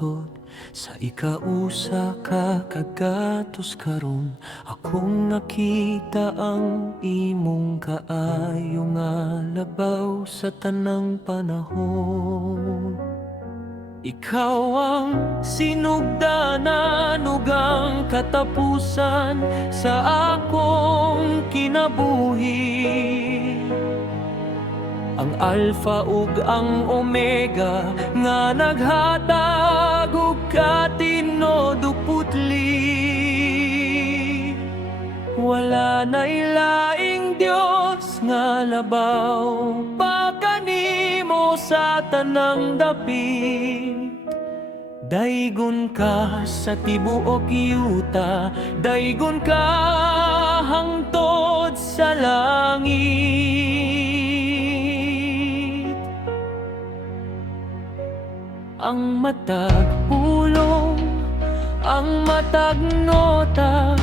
utod sa ikausa ka kagatos karon. Akong nakita ang imong kaayo nga labaw sa tanang panahon. Ikaw ang sinugdanan ug ang katapusan sa akong kinabuhi. Ang Alpha ug ang Omega nga naghatag og katinod ug putli. Wala na ilaing Dios nga labaw pa kanimo sa tanang dapit. Daygon ka sa tibuok yuta, daygon ka hangtod sa langit. Ang matag pulong, ang matag nota,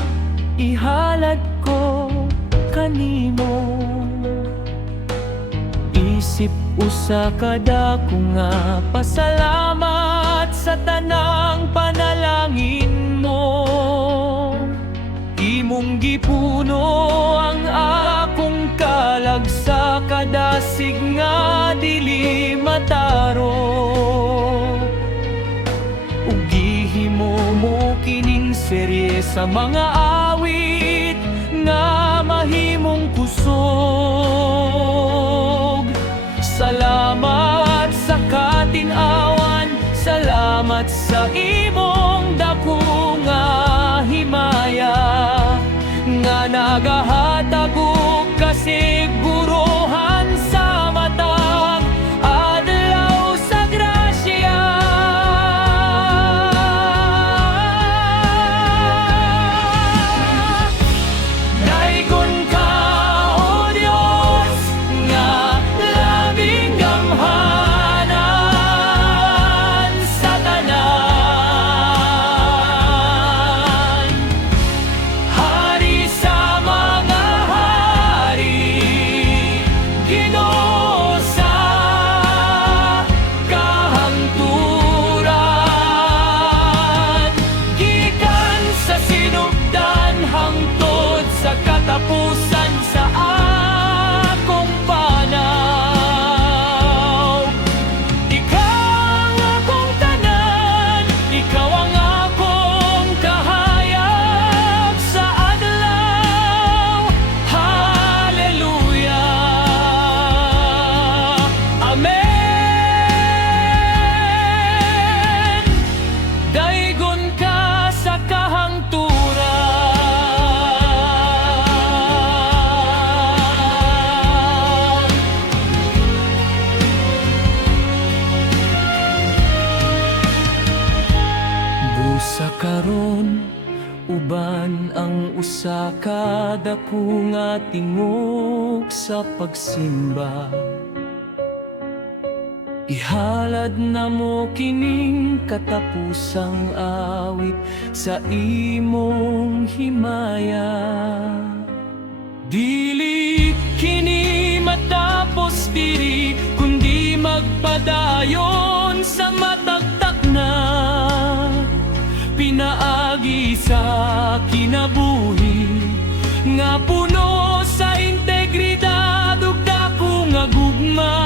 ihalad ko kanimo. Isip usa kada ko nga pasalamat sa tanang panalangin mo. Imong gipuno ang akong kalag sa kadasig nga dili mataro. Ug gihimo mo kining serye sa mga awit nga mahimong kusog. Salamat sa katin-awan, salamat sa imong dako nga himaya, nga nagahatag og kasiguruhan sa matag adlaw sa grasya. Daygon ka, O Dios, nga labing gamhanan sa tanan. Hari sa mga hari, Ginoo sa kahangturan. Gikan sa sinugdan hangtod sa katapusan sa akong panaw. Ikaw ang akong tanan, ikaw ang akong kahayag sa adlaw. Hallelujah, Amen. Daygon ka sa kahangturan. Busa karon uban ang usa ka dako nga tingog sa pagsimba. Ihalad na mo kining katapusang awit sa imong himaya. Dili kini matapos diri, kundi magpadayon sa matagtak na pinaagi sa kinabuhi nga puno sa integridad ug dako nga gugma.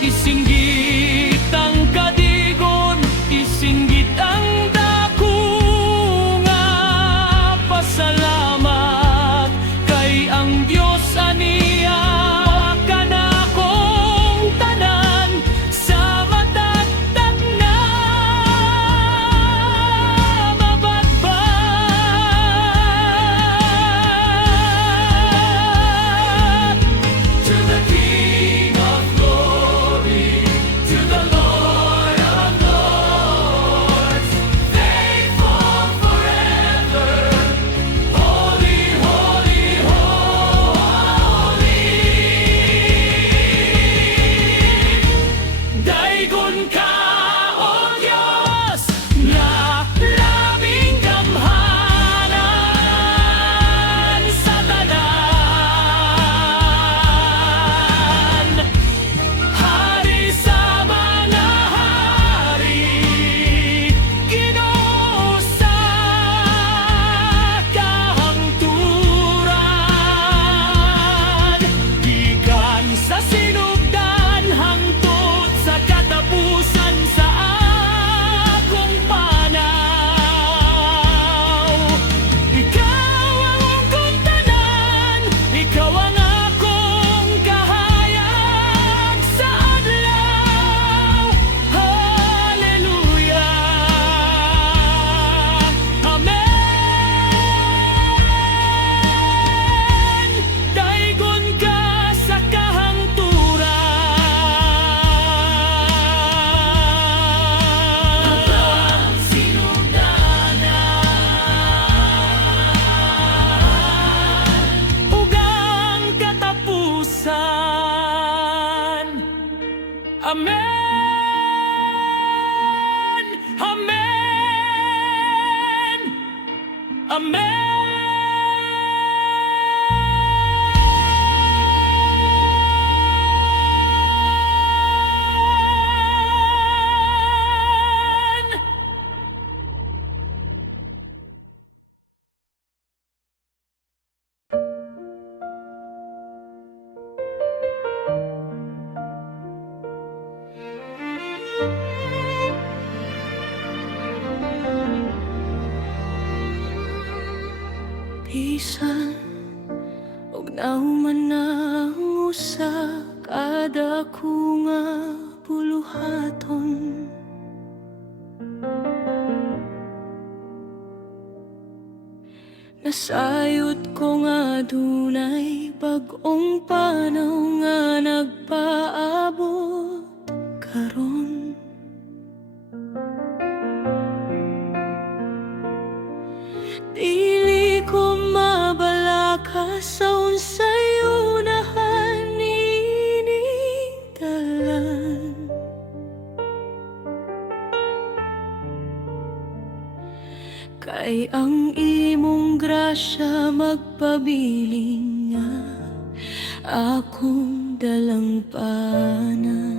Isinggit ang kadigon, isinggit ang dako nga pasalamat kay ang Dios aniya kanakong tanan sa matagtag na mabatbag. Amen. Amen. Bisan og nauman na usa kada ko nga buluhaton. Nasayod ko nga dunay bag-ong panaw nga nagpaabot karon. Dili ko mabalaka sa unsay unahan nining dalan. Kay ang imong grasya magpabiling nga akong dalangpanan.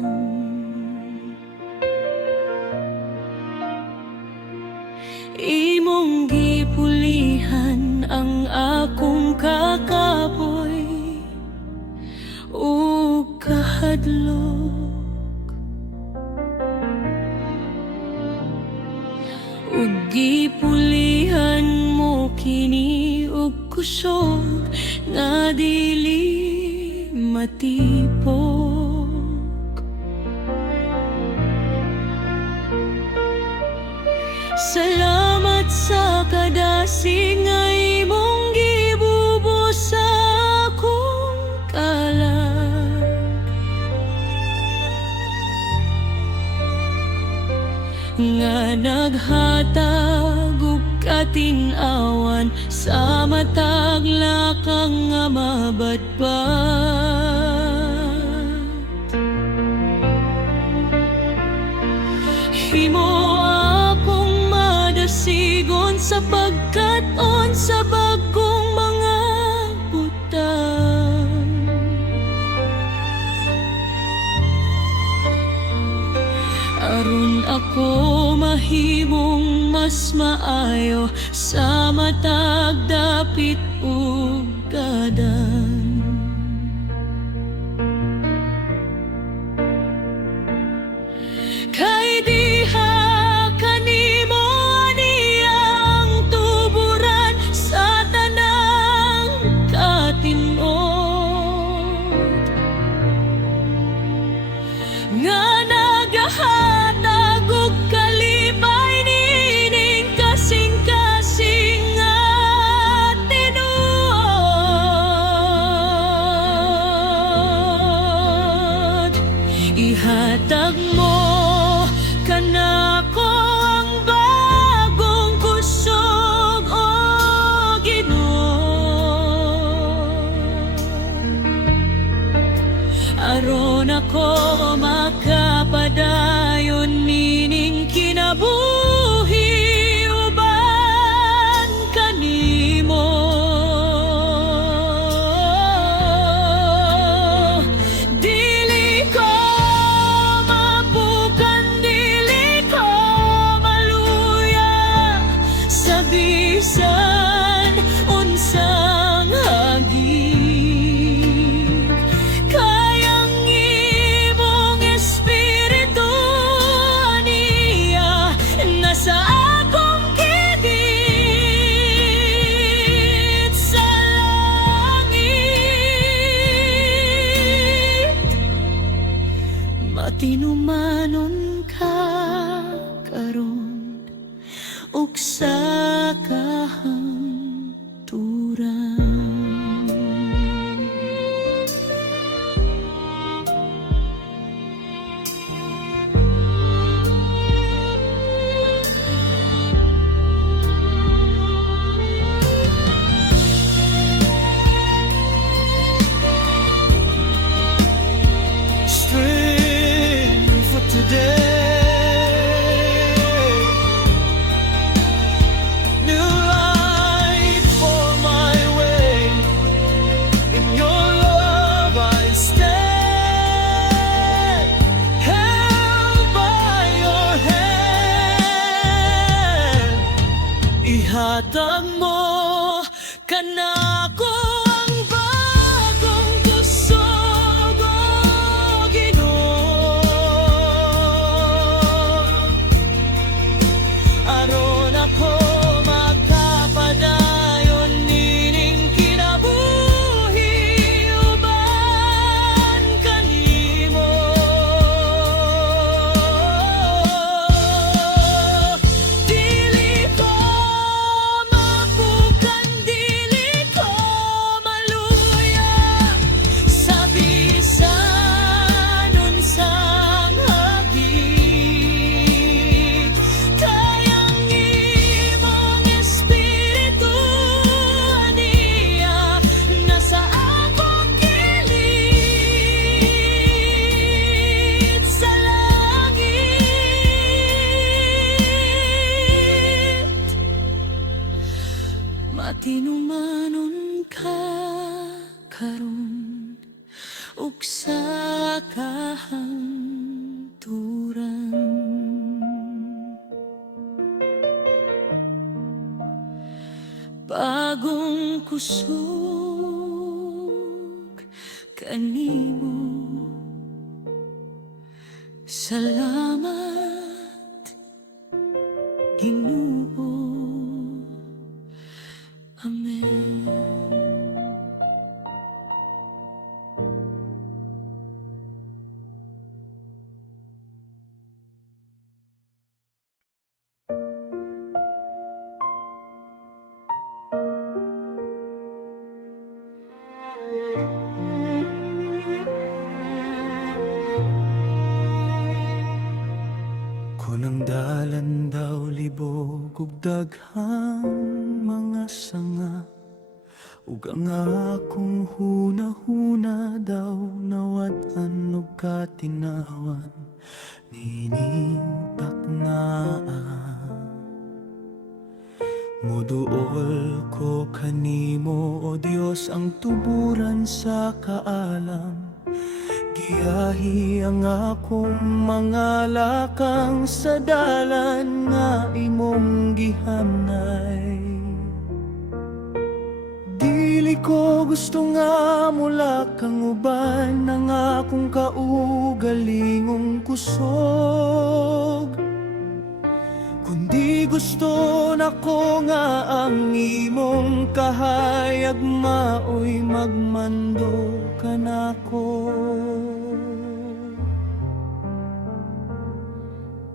Imong gipulihan ang akong kakapoy ug kahadlok, ug gipulihan mo kini ug kusog nga dili matipok. Salamat sa kadasig nga imong gibubos sa akong kalag. Nga naghatag og katin-awan sa matag lakang nga mabadbad. Himo sigon sa pagkat-on sa bagong mga butang. Aron ako mahimong mas maayo sa matag dapit ug gadan. Kay diha kanimo aniyang tuburan sa tanang katinuod nga nagahatag og kalipay nining kasing-kasing nga tinuod. tinumanon ka karon ug sa kahangturan. Bagong kusog kanimo, salamat Ginoo. Amen. Kunang dalan daw libog ug daghang mga sanga, ug ang akong hunahuna daw nawat-an ug katinawan nining taknaa. Muduol ko kanimo, O Dios, ang tuburan sa kaalam. Giyahi ang akong mga lakang sa dalan nga imong gihamnay. Dili ko gusto nga mula kang uban ng akong kaugalingong kusog, kundi gusto nako nga ang imong kahayag maoy magmando kanako.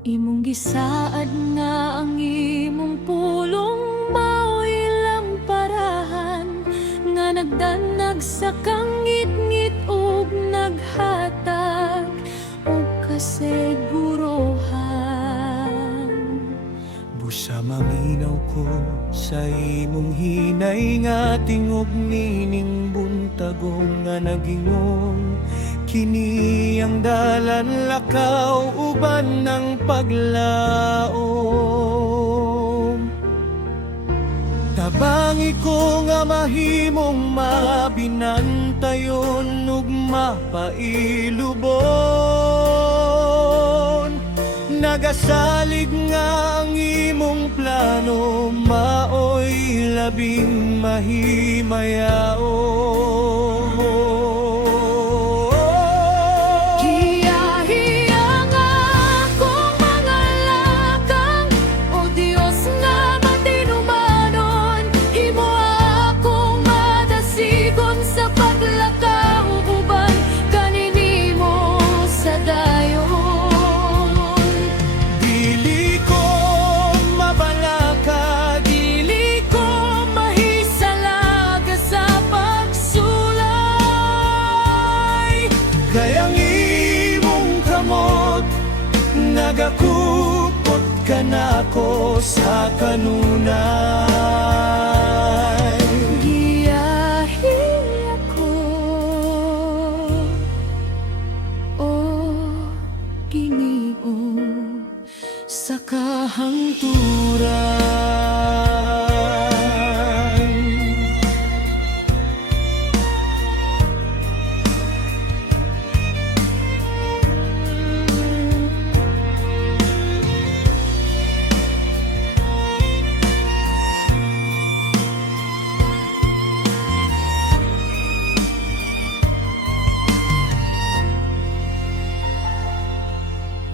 Imong gisaad nga ang imong pulong maoy lamparahan, nga nagdanag sa kangit-ngit ug naghatag ug kasigurohan. Busa maminaw ko sa imong hinay nga tingog nining buntagong nga nagingong kini ang dalan lakaw uban ng paglaom. Tabangi ko nga mahimong mabinantayon ug mapailubon. Nagasalig nga ang imong plano maoy labing mahimayaon. Kayang imong kamot nagakupot ka nako sa kanunay. Giyahi ako, O Ginoo, sa kahangturan.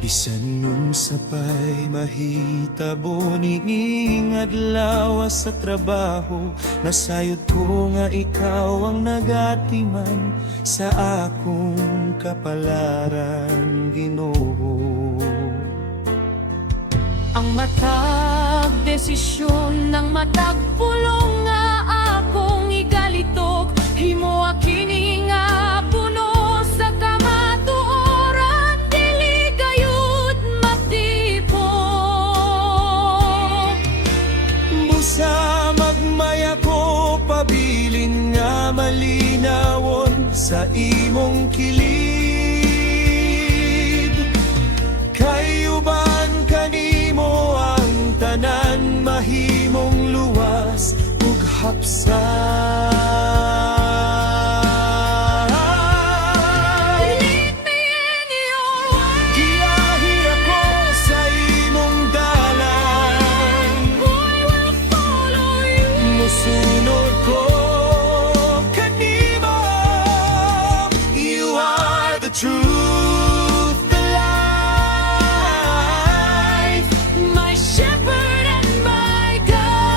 Bisan nun sapay mahitabo niing adlaw sa trabaho, nasayod ko nga ikaw ang nagatiman sa akong kapalaran, Ginoo. Ang matag desisyon ng matag pulong nga akong igalitok, himo kini nga puno sa kamatuoran, dili gayud matipok. Busa magmaya ko pabilin nga malinawon sa imong kilid. Kay uban kanimo ang tanan mahimong luwas ug hapsay. Lead me in your way. Giyahi ako sa imong dalan, I will follow you. musunod ko kanimo. You are the truth, the life. My shepherd and my guide.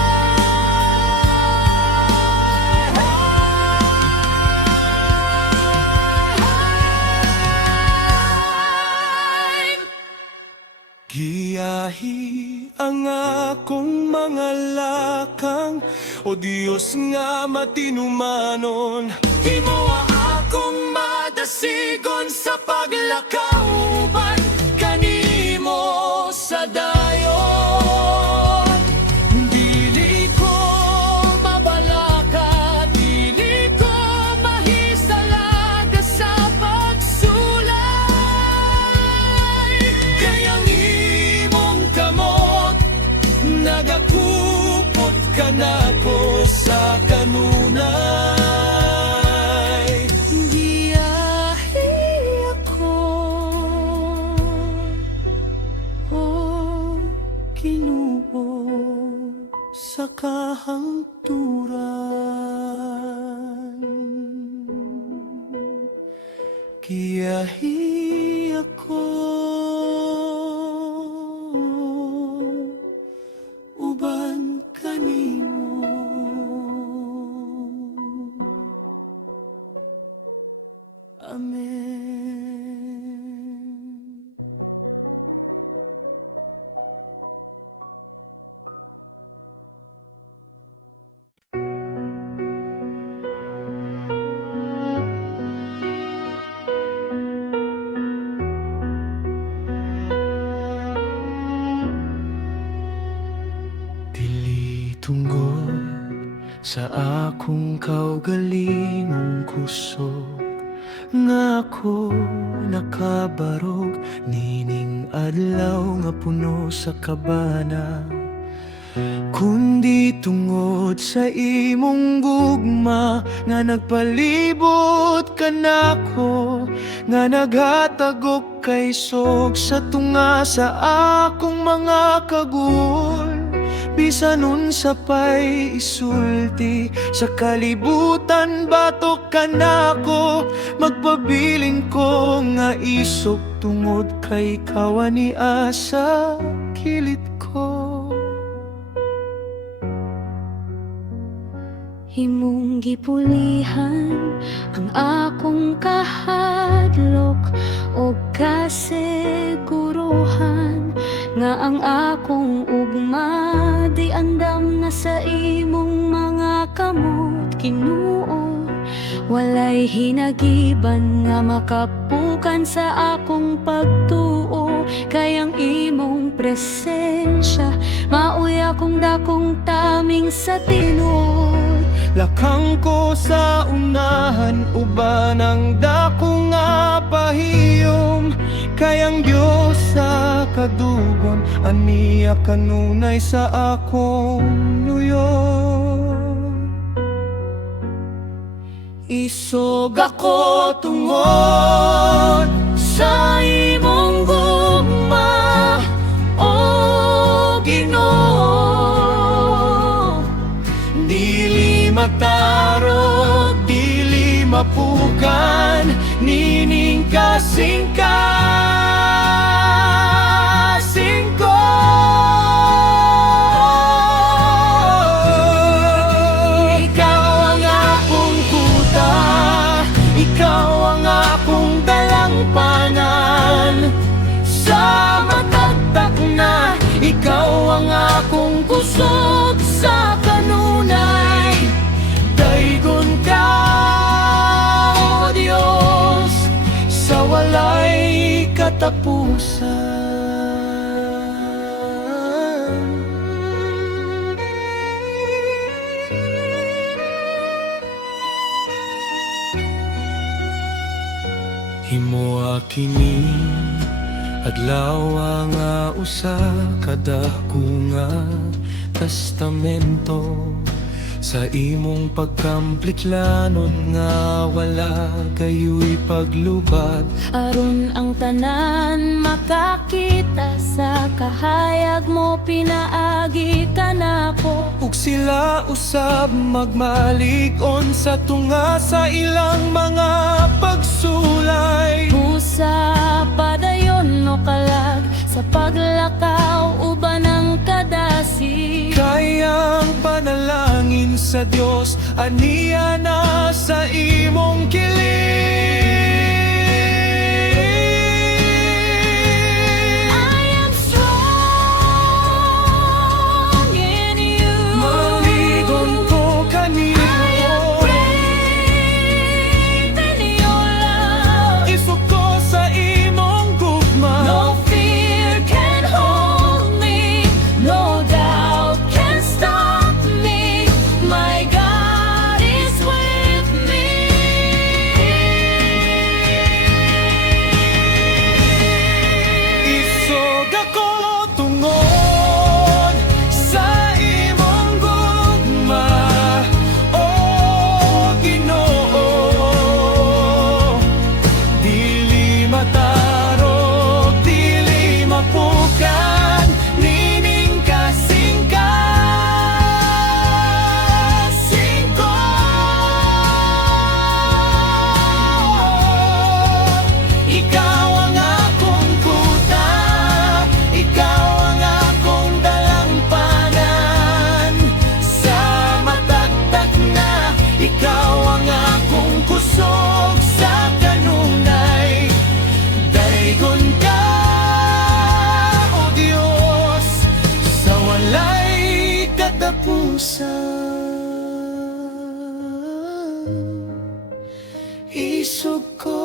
Giyahi ang akong mga lakang, o Diyos nga matinumanon. Di mo akong madasigon sa paglakaw, uban kanimo sa dayon. Dili ko mabalaka, dili ko mahisalaga sa pagsulay. Kayang imong kamot, nagakupot ka na ko sa kanunay. Giyahi ako, O Ginoo, sa kahangturan. Giyahi ako, uban kanimo. Amen. Dili tunggod sa akong kaugalingong kusog, nga ako nakabarog nining adlaw nga puno sa kabana. Kundi tungod sa imong gugma nga nagpalibot ka nako, nga naghatagok kay sok sa tunga sa akong mga kagul. Bisan unsa pay isulti sa kalibutan, batok ka nako, magpabilin ko nga isok tungod kay kawani asa kilit ko. himong gipulihan ang akong kahadlok o kasiguruhan nga ang akong ugma di andam na sa imong mga kamot, Ginoo. Walay hinagiban nga makapukan sa akong pagtuo, kayang imong presensya maoy akong dakong taming sa tinuod. Lakang ko sa unahan, uban ang dako nga pahiyom, kayang Diyos sa kadugon, aniya kanunay sa akong luyon. Isog ako tungod sa imong gugma, o Ginoo. Dili matarog, dili mapukan, nining kasing-kasing ko. Ikaw ang akong kuta, ikaw ang akong dalangpanan. Sa matagtag na, ikaw ang akong kusog sa kanunay. Daygon ka, O Diyos, sa walay katapusan. Himoa kini adlaw nga usa kada nga testamento Sa imong pagkamplitlanon nga wala kayo'y paglubad. Aron ang tanan makakita sa kahayag mo, pinaagi ka nako. Ug sila usab magmalig-on sa tunga sa ilang mga pagsulay. Pusa padayon no kalag sa paglakaw uban ng kadasi. Kayang panalangin sa Dios, aniya na sa imong kilig. I am strong in you. Maligon ko kanimo, Brave in your love. isog ko sa imong gugma. No fear can hold me, no doubt can stop me. My God is with me. Isog ako tungod sa imong gugma, O Ginoo. Dili matarog, dili mapukan, nining kasing-kasing ko. Ikaw ang akong kuta, ikaw ang akong dalampanan. Sa matagtag na, ikaw ang akong kusog sa kanunay. Daygon ka, O Diyos, sa walay katapusan. Isog ko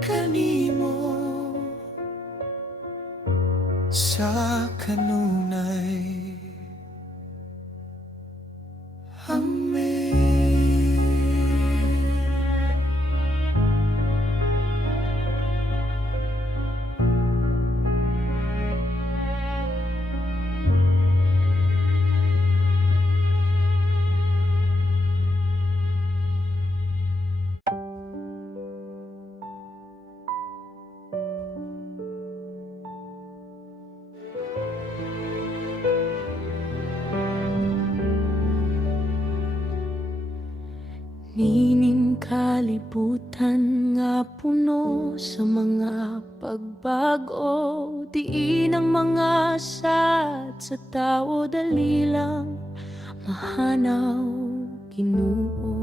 kanimo sa kanunay. Amen. Nining kalibutan nga puno sa mga pagbago, diin ang mga sad sa tao dali lang mahanaw Ginoo.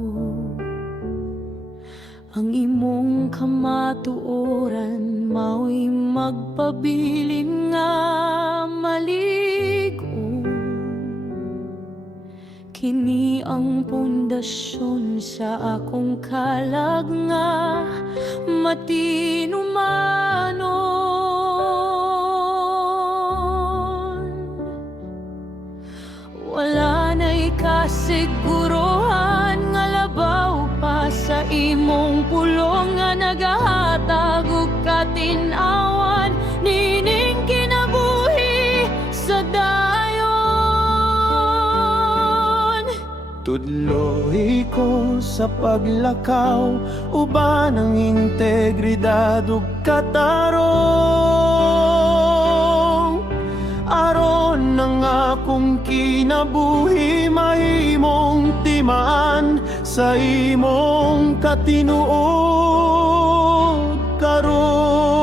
Ang imong kamatuoran mao'y magpabilin nga maligo. Kini ang pundasyon sa akong kalag nga matinumanon. Wala na'y kasiguruhan nga labaw pa sa imong pulong nga nagahatag og katinawan. Nining kinabuhi sa dayon. Tudloy ko sa paglakaw, uban ang integridad ug katarong. Aron ang akong kinabuhi mahimong timaan sa imong katinuod karon.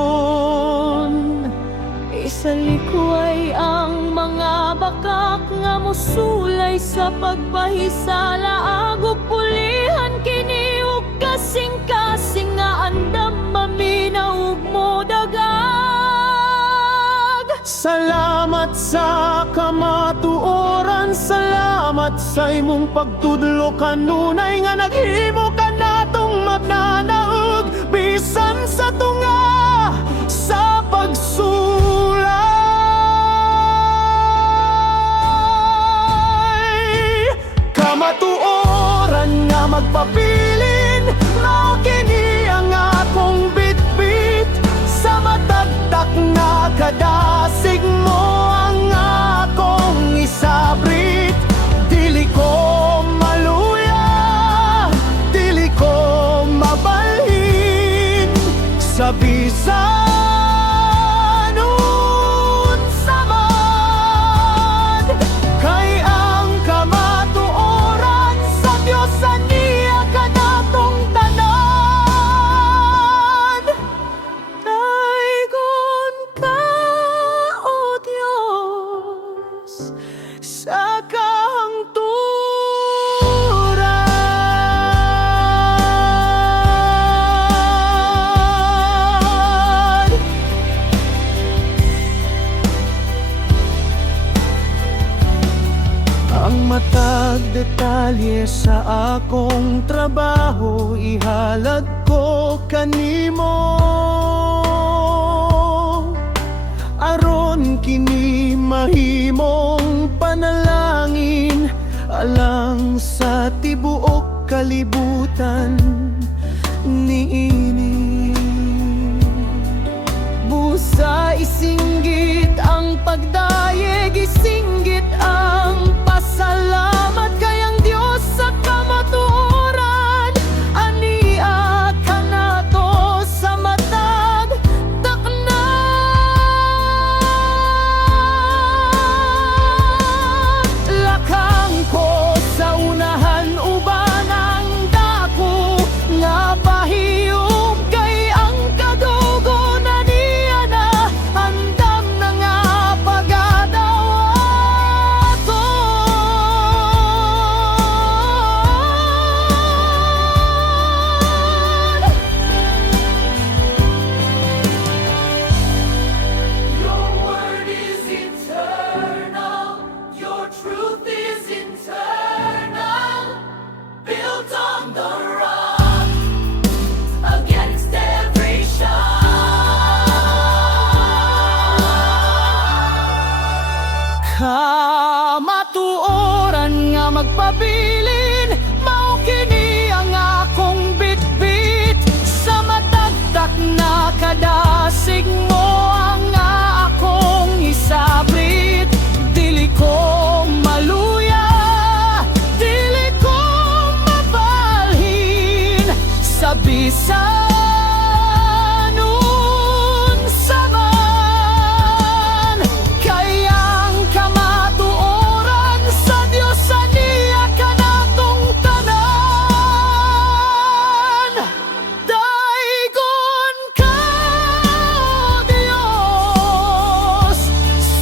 Isalikway ang mga bakak nga mosulay sa pagpahisala, agok pulihan kini ug kasing-kasing nga andam maminaw mo dagag. Salamat sa kamatuoran, salamat sa imong pagtudlo kanunay nga naghimo ka natong magnanaog bisan sa tunga sa pagsulay. Kamatuoran nga magpabilin, mao kini ang akong bitbit sa matagtak na kadasig mo ang akong isabrit. Dili ko matag detalye sa akong trabaho, ihalad ko kanimo. Aron kini mahimong panalangin, alang sa tibuok kalibutan niini. Busa isinggit ang pagdayeg, isinggit ang pasalamat kayang Dios sa kamatuoran. Ania kanato sa matag takna. Lakang ko sa unahan uban ang dako nga pahiyom, kay ang kadugo na niya na andam na nga pagadawaton. Your word is eternal, your truth is eternal, built on the rock against every shock. Kamatuoran nga magpabilin, mao kini ang akong bitbit. Sa matagtak na kadasig mo ang akong isabrit. Dili ko maluya, dili ko mabalhin, sa bisan unsa man. Kay ang kamatuoran sa Dios aniya kanatong tanan. Daigon ka, O Dios,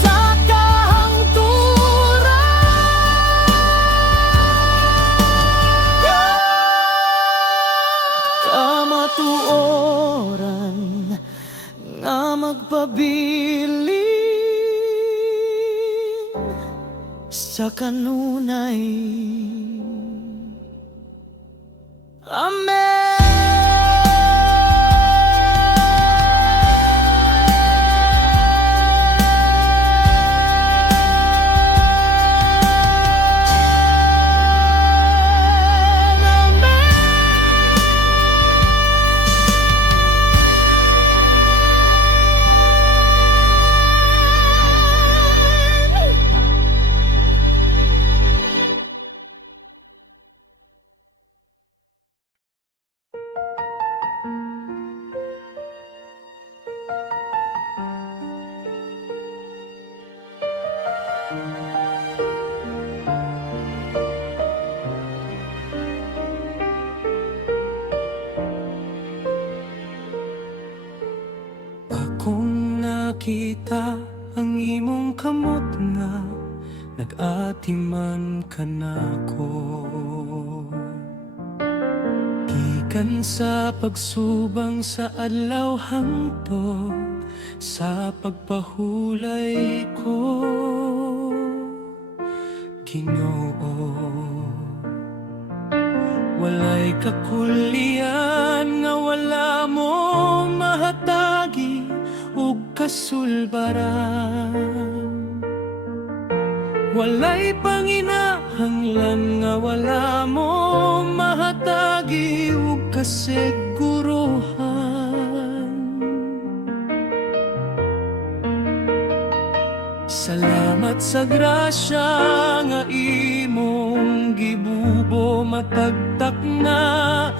sa kamatuoran nga magpabilin sa kanunay. Amen. Akong nakita ang imong kamot nga nag-atiman ka nako. Gikan sa pagsubang sa adlaw hangtod sa pagpahulay ko, Ginoo. Walay kakulian nga wala mo mahatagi ug kasulbaran. Walay panginahanglan nga wala mo mahatagi ug kasiguruhan. Salamat sa grasya nga imong gibubo matagtak na,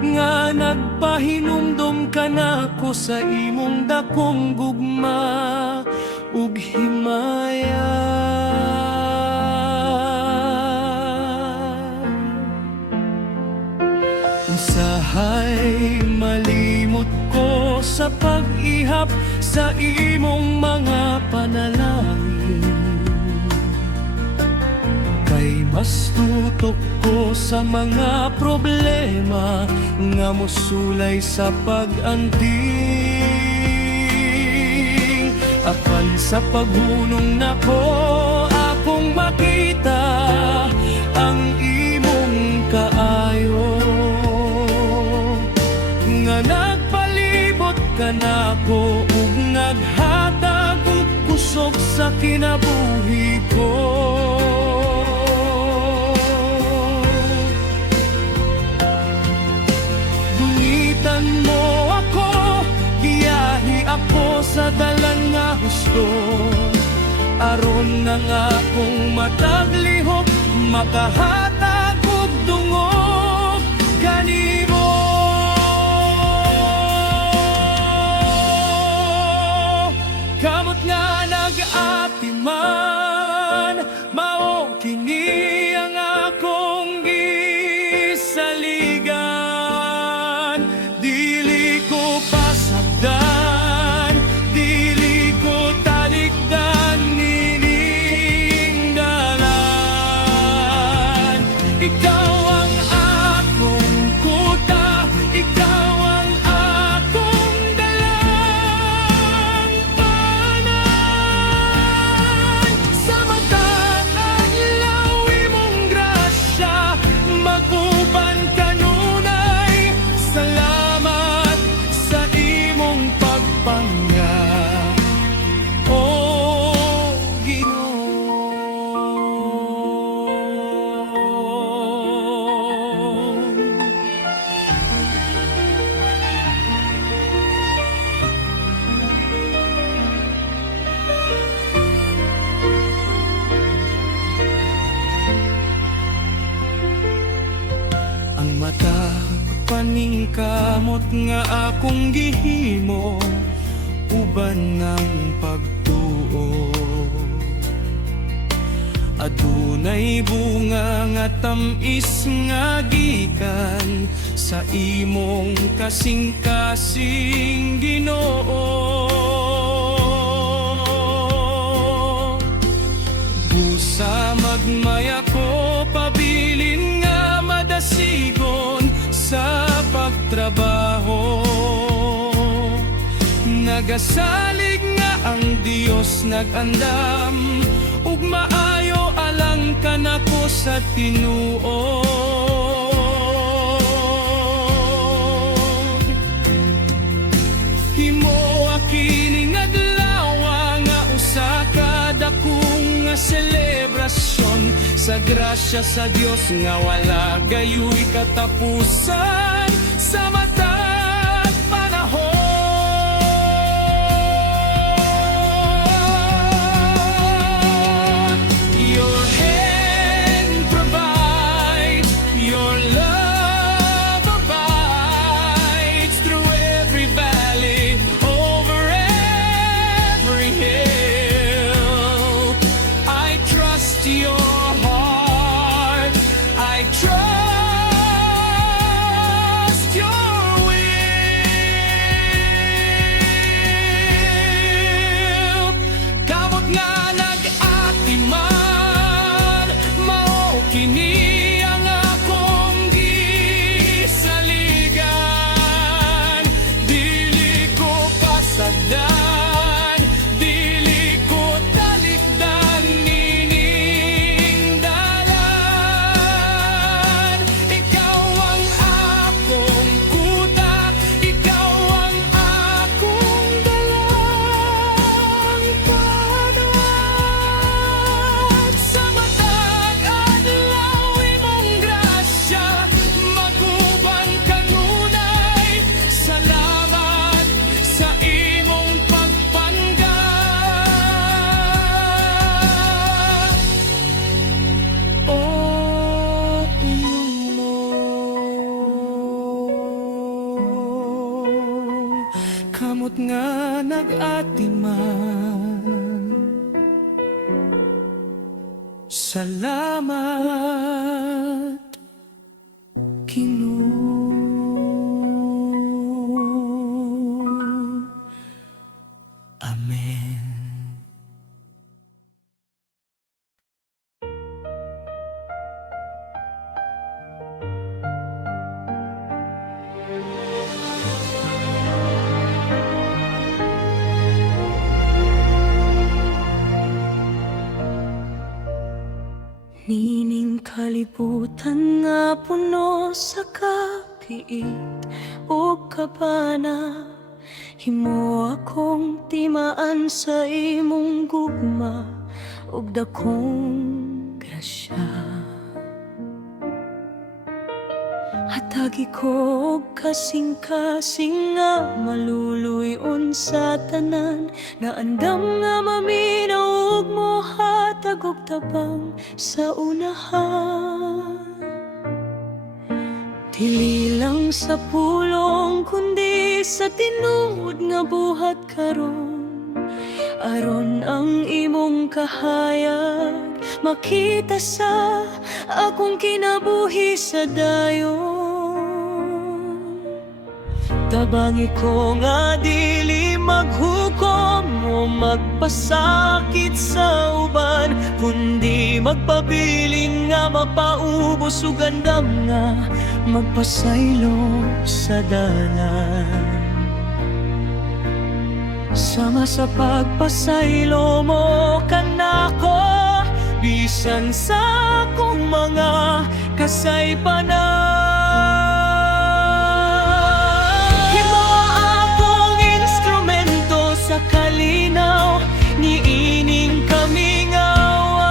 nga nagpahinumdum ka nako sa imong dakong gugma ug himaya. Usahay malimot ko sa pag-ihap sa imong mga panalangin, kay mas tutok ko sa mga problema nga mosulay sa pag-anting. Apan sa paghunong nako akong makita handog sa kinabuhi ko. Gungitan mo ako, giyahi ako sa dalan nga gusto. Aron na nga kung mataglihok, makahatag og dungog kanimo. Kamot nga nag-atiman, mao kini ang akong gisaligan. Dili ko pasagdan, dili ko talikdan, nining dalan. Ikaw ang akong kuta, ikaw ang akong dalang tanan. Sa matang adlaw imong grasya, mag-uban kanunay. Salamat sa imong pagpangga, oh Ginoo. Ang mata paningkamot nga akong gihimo, uban ng pagtuo. Adunay bunga nga tamis nga gikan sa imong kasing-kasing Ginoo. Busa magmaya ko, pabilin nga madasigon sa pagtrabaho. Nagasalig nga ang Dios nag-andam, ug maayo alang ka nako sa tinuod. Himo akining adlaw nga usa ka dakong nga selebrasyon sa grasya sa Dios nga wala gayoy katapusan sa matag panahon. Your hand provides, your love abides through every valley, over every hill. I trust your heart, I trust your will. Kamot nga nag-atiman, mao kini ang akong gisaligan. Dili ko pasagdan, dili ko talikdan, nining dalan. Ikaw ang akong kuta, ikaw ang akong dalang panat. Sa matag adlaw imong grasya, mag-uban kanunay. Salamat sa imong pagpangga, oh Ginoo. Kamot nga nag-atiman, salamat Ginoo. Amen. Nining kalibutan nga puno sa kapiit o kabana, Himo akong timaan sa imong gugma ug dakong grasya. Hatagi ko og kasing-kasing nga maluluyon sa tanan, na andam nga maminaw ug mohatag og tabang sa unahan. Dili lang sa pulong kundi sa tinuod nga buhat karon, aron ang imong kahayag makita sa akong kinabuhi sa dayon. Tabangi ko nga dili maghukom o magpasakit sa uban, kundi magpabiling nga mapaubos ug andam nga magpasaylo sa dalan. Sama sa pagpasaylo mo kanako, bisan sa akong mga kasaypanan. Himo akong instrumento sa kalinaw ni ining kamingawan,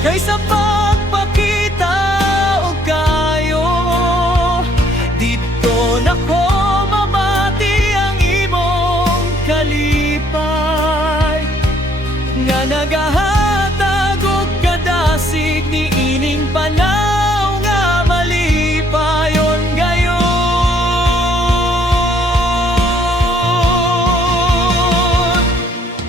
kaysa pagpakita og kayo dito nako mamati ang imong kalipay, nga nagahatag og kadasig ni ining panaw nga malipayon gayon.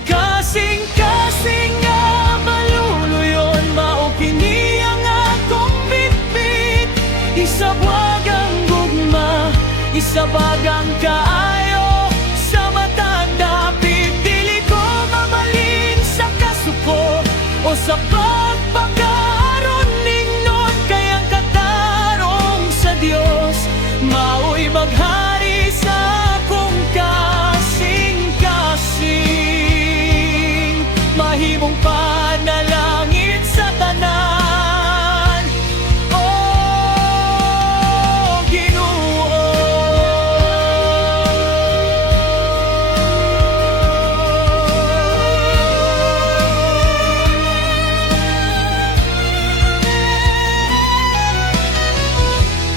Kasing-kasing nga maluluyon, mao kini ang akong bitbit, isabwag ang gugma, isabag ang kaayo sa matang dapit. Dili ko mamalin sa kasuko o sa pagpakaroon ningnon, kay ang katarong sa Dios mao'y maghari sa akong kasing-kasing. Mahimong panalangin sa tanan, oh Ginoo.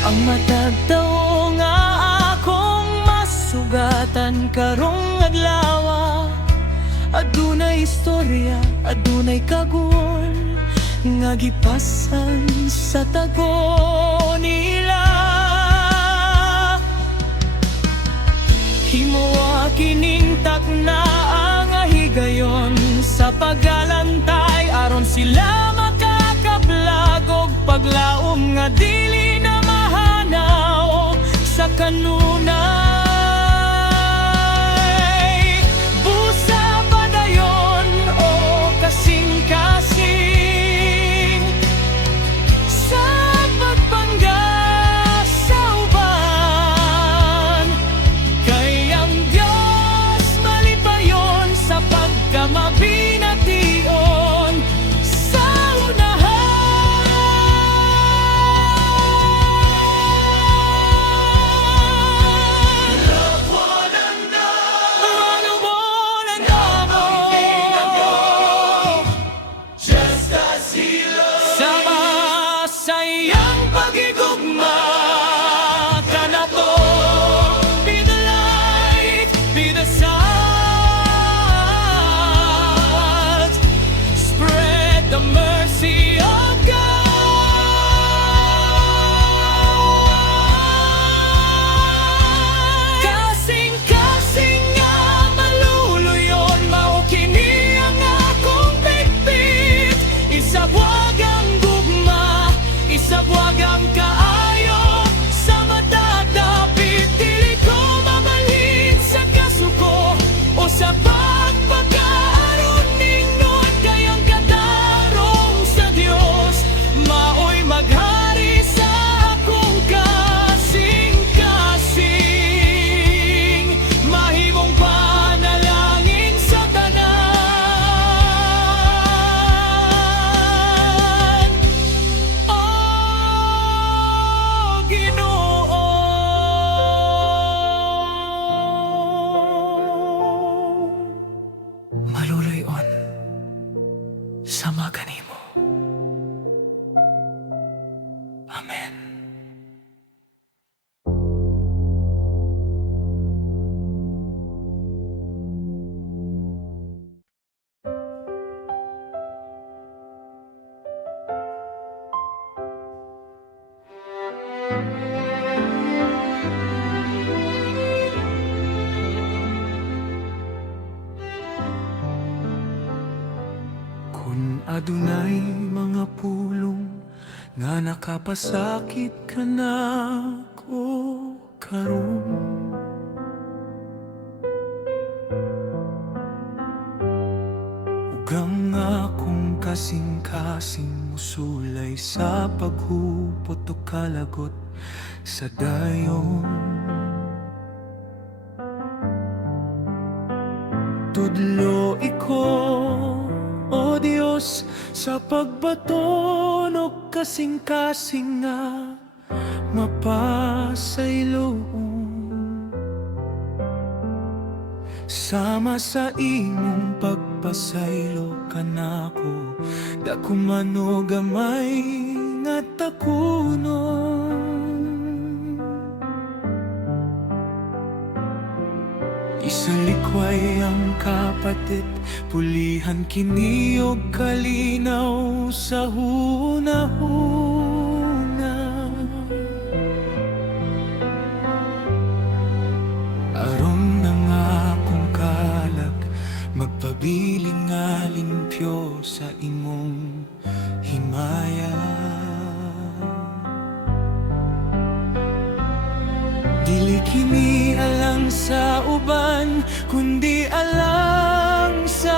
Ang matag tawo nga akong masugatan karong adlaw, adunay istorya, adunay kagol nga gipasan sa tago nila. Himuwa kining takna ang higayon sa pagalantay, aron sila makakablag og paglaom nga dili na mahanaw sa kanunay. Busa padayon o kasing-kasing sa pagpangga sa uban, kay ang Diyos malipayon sa pagkamabination sa unahan. sama kanimo. Amen. Kun adunay mga pulong nga nakapasakit ka na ko karon, ugang akong kasing-kasing musulay sa paghupot o kalagot sa dayon. Tudlo iko, o Diyos, sa pagbaton o kasing-kasing nga mapasaylo. Sama sa imong pagpasaylo kanako, dako man o gamay nga takunon. Isalikway ang kapatid, pulihan kini og kalinaw sa hunahuna. Aron na nga akong kalag, magpabiling nga limpyo sa imong himaya. Dili kini alang sa uban, kundi alang sa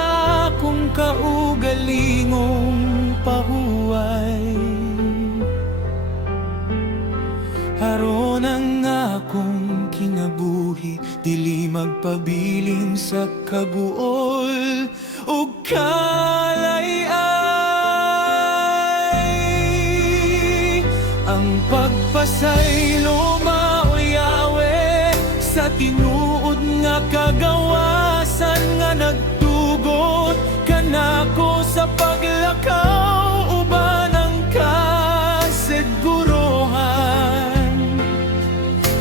akong kaugalingong pahuway. Aron ang akong kinabuhi, dili magpabilin sa kaguol ug kalayay. Ang pagpasaylo sa tinuod nga kagawasan nga nagtugot kanako sa paglakaw uban ang kasiguruhan.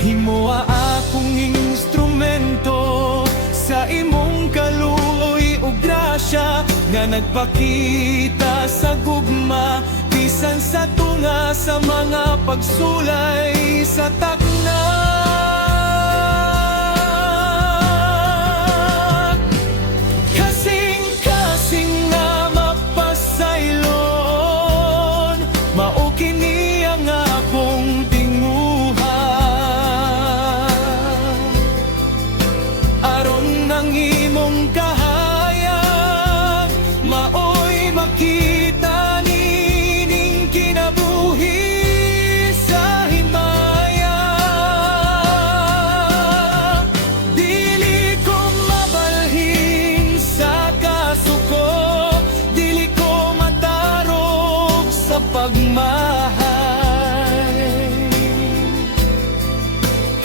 Himoa akong instrumento sa imong kaluoy ug grasya nga nagpakita sa gugma bisan sa tunga sa mga pagsulay sa takna.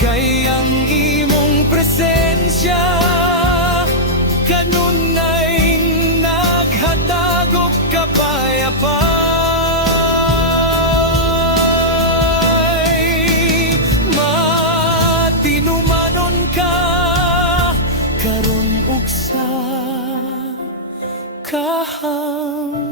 Kay ang imong presensya kanunay naghatag og kapayapay. Matinumanon ka karon ug sa kahanturan.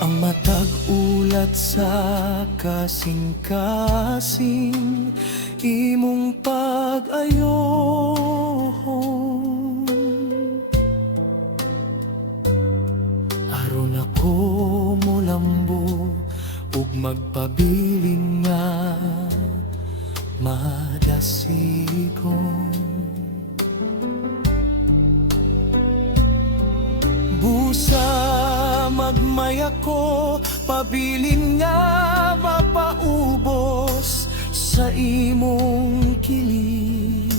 Ang matag ulat sa kasing-kasing imong pag-ayohon. Aron ako molambo ug magpabiling nga madasigon. Busa magmaya ko, pabilin nga mapaubos sa imong kilid.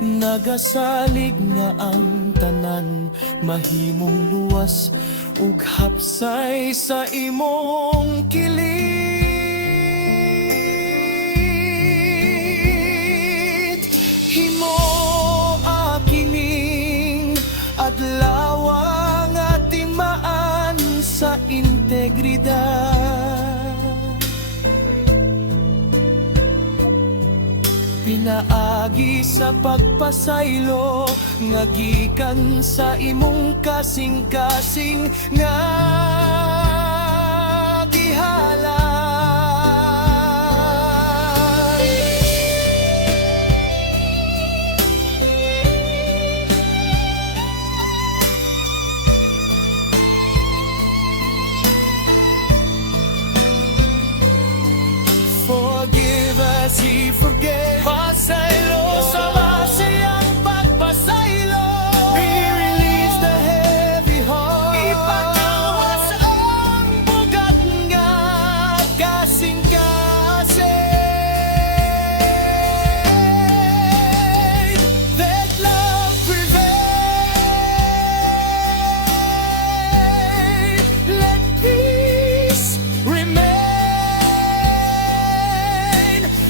Nagasalig nga ang tanan mahimong luwas ug hapsay sa imong kilid. Himo akining adlaw nga timaan sa integridad. Pinaagi sa pagpasaylo nga gikan sa imong kasing-kasing nga gihalay. Forgive as He forgave. Pasaylo sa masayang pagpasaylo. He released the heavy heart. Ipagawas ang bugat nga kasing-kasing. Let love prevail. Let peace remain.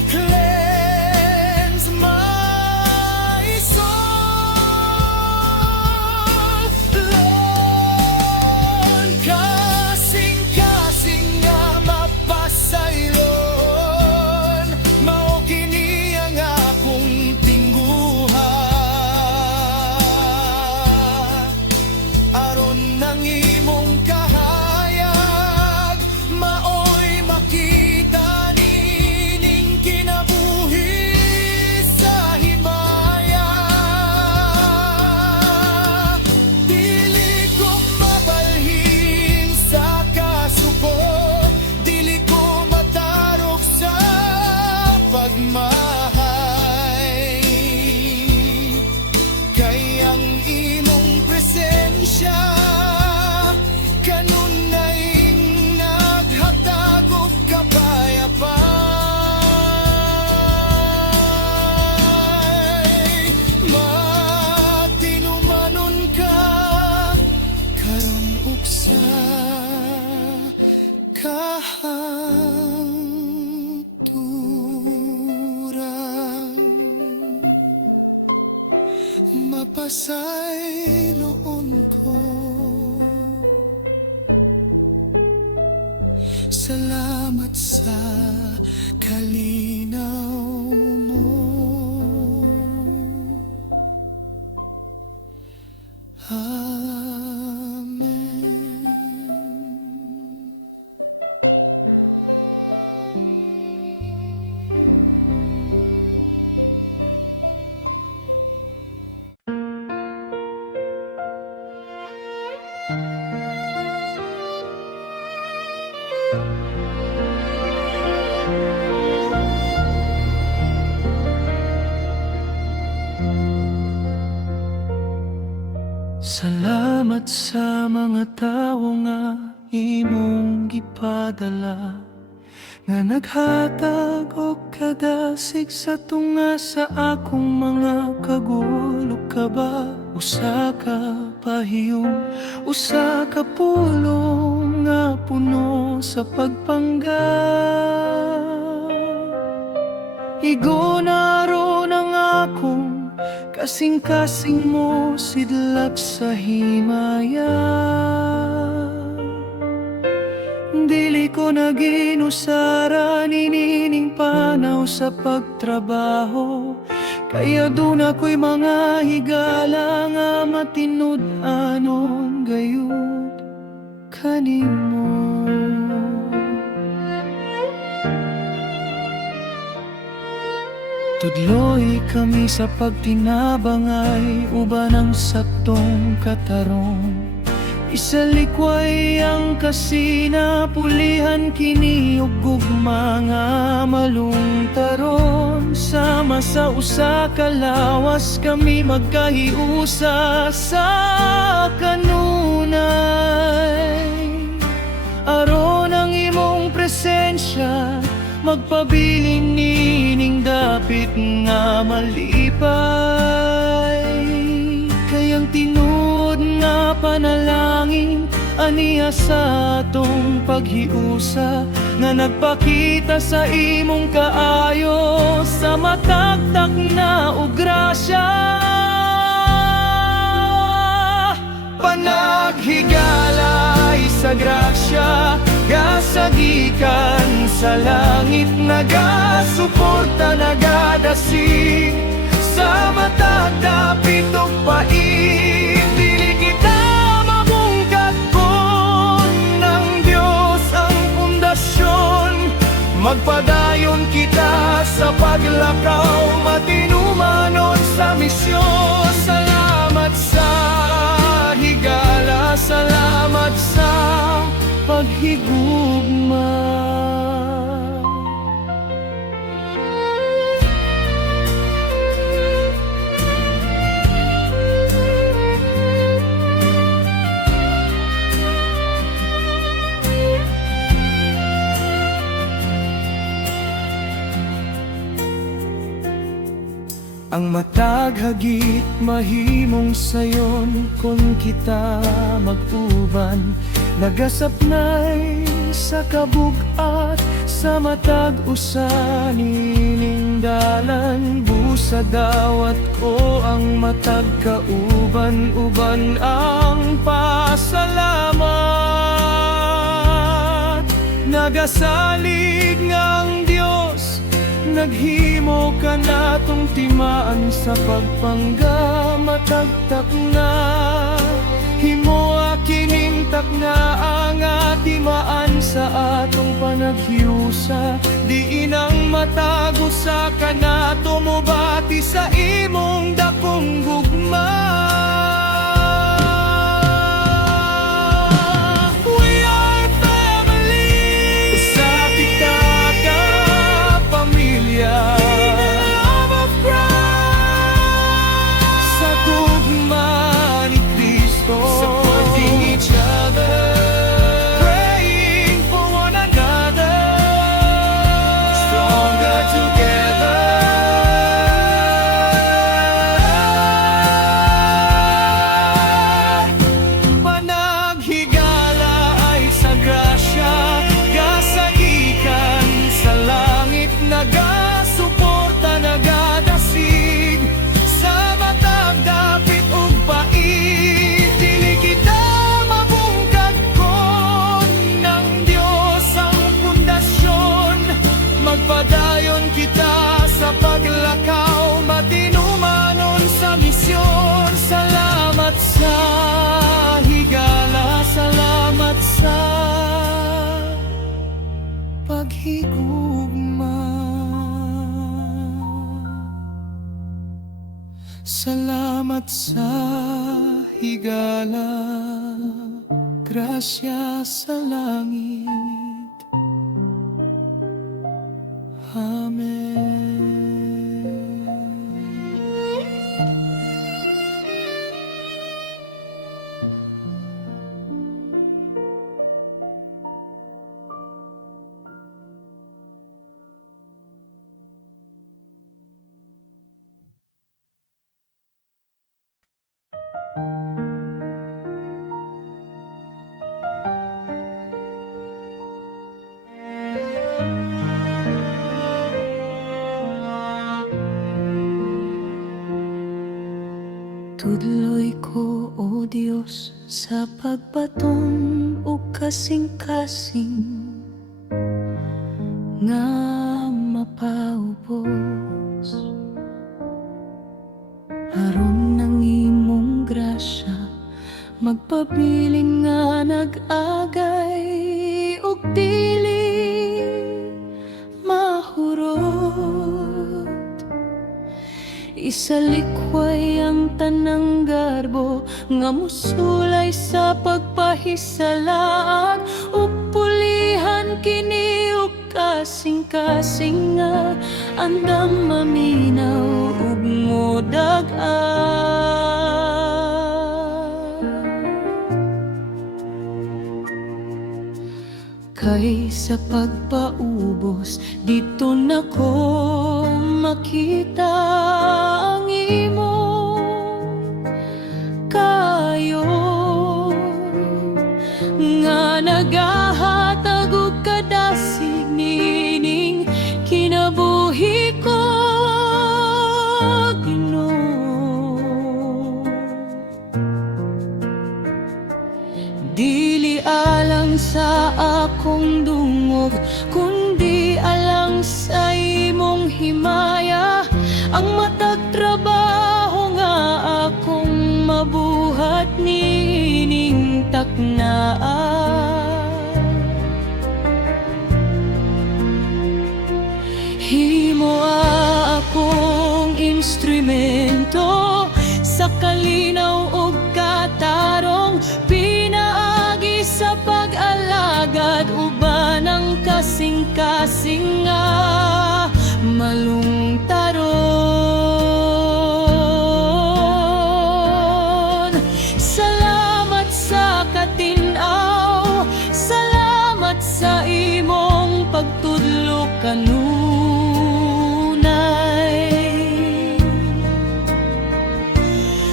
Cleanse my soul, Lord. Kasing-kasing nga mapasaylon, mao kini ang akong tingguha. Aron nang imong kahayag, maoy makita nining kinabuhi sa himaya. Dili ko mabalhin sa kasuko, dili ko matarog sa pagmahay. Kay ang imong presensya kanunay naghatag og kapayapay. Matinumanon ka karon ug sa kahangturan. Mapasayloon ko. Salamat sa kalinaw mo. Amen. Salamat sa mga tawo nga imong gipadala, nga naghatag og kadasig sa tunga sa akong mga kagulog ka ba. Usa ka pahiyong, usa ka pulong nga puno sa pagpangga. Igonaro ng akong kasing-kasing mo sidlak sa himaya. Dili ko naginusara ninining panaw sa pagtrabaho, kaya dun ako'y mga higala nga matinud-anon gayud kanimo. Tudloy kami sa pagtinabangay, uban ang saktong katarong. Isalikway ang kasina, pulihan kini ug gugma nga malungtaron. Sama sa usa ka lawas kami magkahiusa sa kanunay. Aron ang imong presensya, magpabiling nining dapit nga malipay. Kayang panalangin aniya sa atong paghiusa, nga nagpakita sa imong kaayo sa matagtak na ug grasya. Panaghigalay sa grasya, gasagikan sa langit, nagasuporta, nagadasig sa matagdapit ug pait. Dili kita mabungkat kun ng Dios ang pundasyon, magpadayon kita sa paglakaw, matinumanod sa misyon. Salamat sa higala, salamat sa paghigugma. Ang matag hagit mahimong sayon kung kita mag-uban, nagasapnay sa kabug-at sa matag usanin dalan. Busa dawat ko ang matag kauban-uban ang pasalamat. Nagasalig ngang Dios, naghimo ka natong timaan sa pagpangga, matagtak na himo kining takna ang atimaan sa atong panaghiusa. Di inang matago sa kanato mo bati sa imong dakong gugma. Magpadayon kita sa paglakaw, matinumanon sa misyon. Salamat sa higala, salamat sa paghigugma. Salamat sa higala, grasya sa langit. Amen. Tudloy ko, O Dios, sa pagbaton o kasing-kasing nga mapaubos. Aron ng imong grasya, magpabilin nga nag-agay ug dili mahurot. Isalikway ang tanang garbo nga musulay sa pagpahisalaag, ug pulihan kini ug kasing-kasing nga andam maminaw ug modag-an. Kay sa pagpaubos dito na ko makita ang imong kayo. ang matag trabaho nga akong mabuhat nining taknaan. Himo akong instrumento sa kalinaw ug katarong, pinaagi sa pag-alagad uban ang kasing-kasing nga malungtaron. Salamat sa katinaw, salamat sa imong pagtudlo kanunay.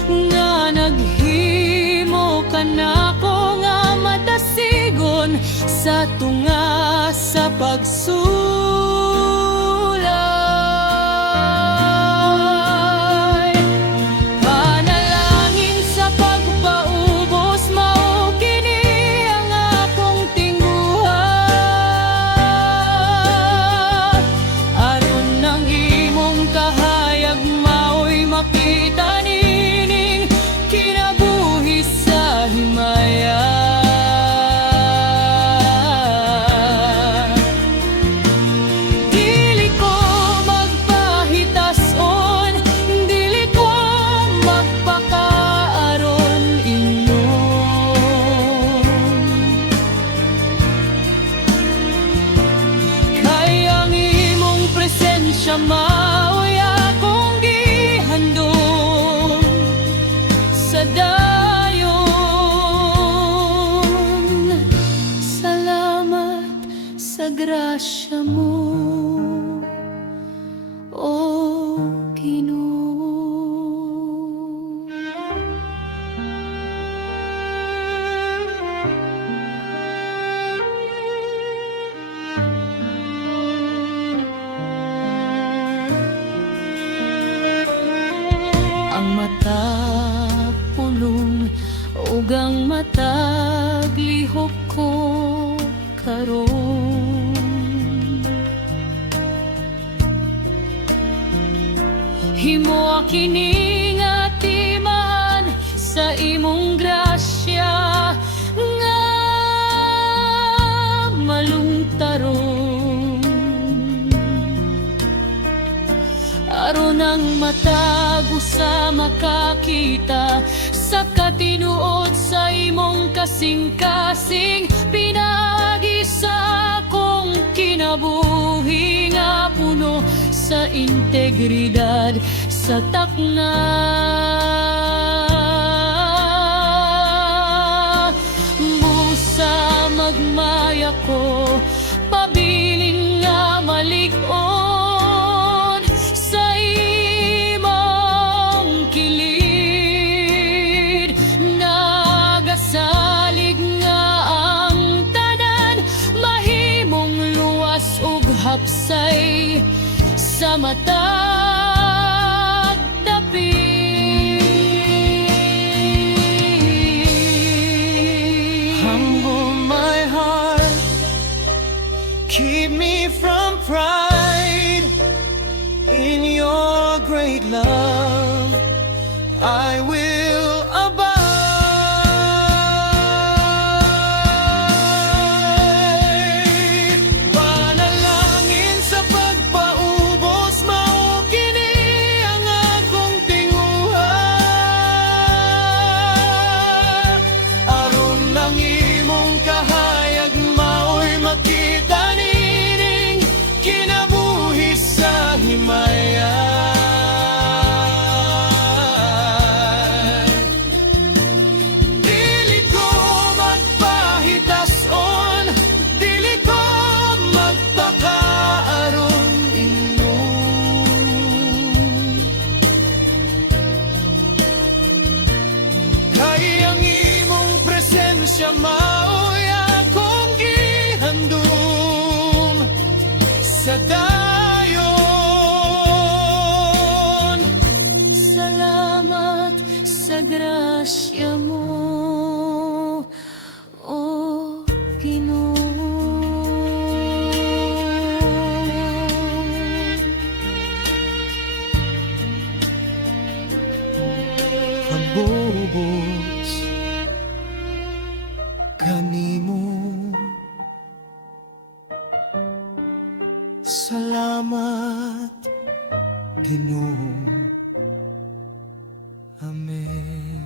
Nga naghimo ka nako nga madasigon sa tunga sa pagsulay. Panalangin sa pagpaubos mao kini ang akong tingguhan, aron nang imong kahayag mao'y makita nining kinabuhi sa himaya. Dili ko magpahitason, dili ko magpakaaron inyon. Kay ang imong presensya mao'y akong gihandom sa dayon. Salamat sa grasya mo, O Ginoo. Ang mata pulong ug ang matag lihok ko karon, himo kini nga timaan sa imong grasya nga malungtaron. Aron ang matag usa makakita sa katinuod sa imong kasing-kasing, pinaagi sa akong kinabuhi nga puno sa integridad sa takna. Busa magmaya ko, pabiling nga malig-on sa imong kilid. Nagasalig nga ang tanan, mahimong luwas ug hapsay sa matag dapit. Humble my heart, keep me from pride. In your great love, I will abide. Panalangin sa pagpaubos mao kini ang akong tinguhan, aron lang imong kahayag mao'y makita nining kinabuhi sa himaya. Ginoo. Amen.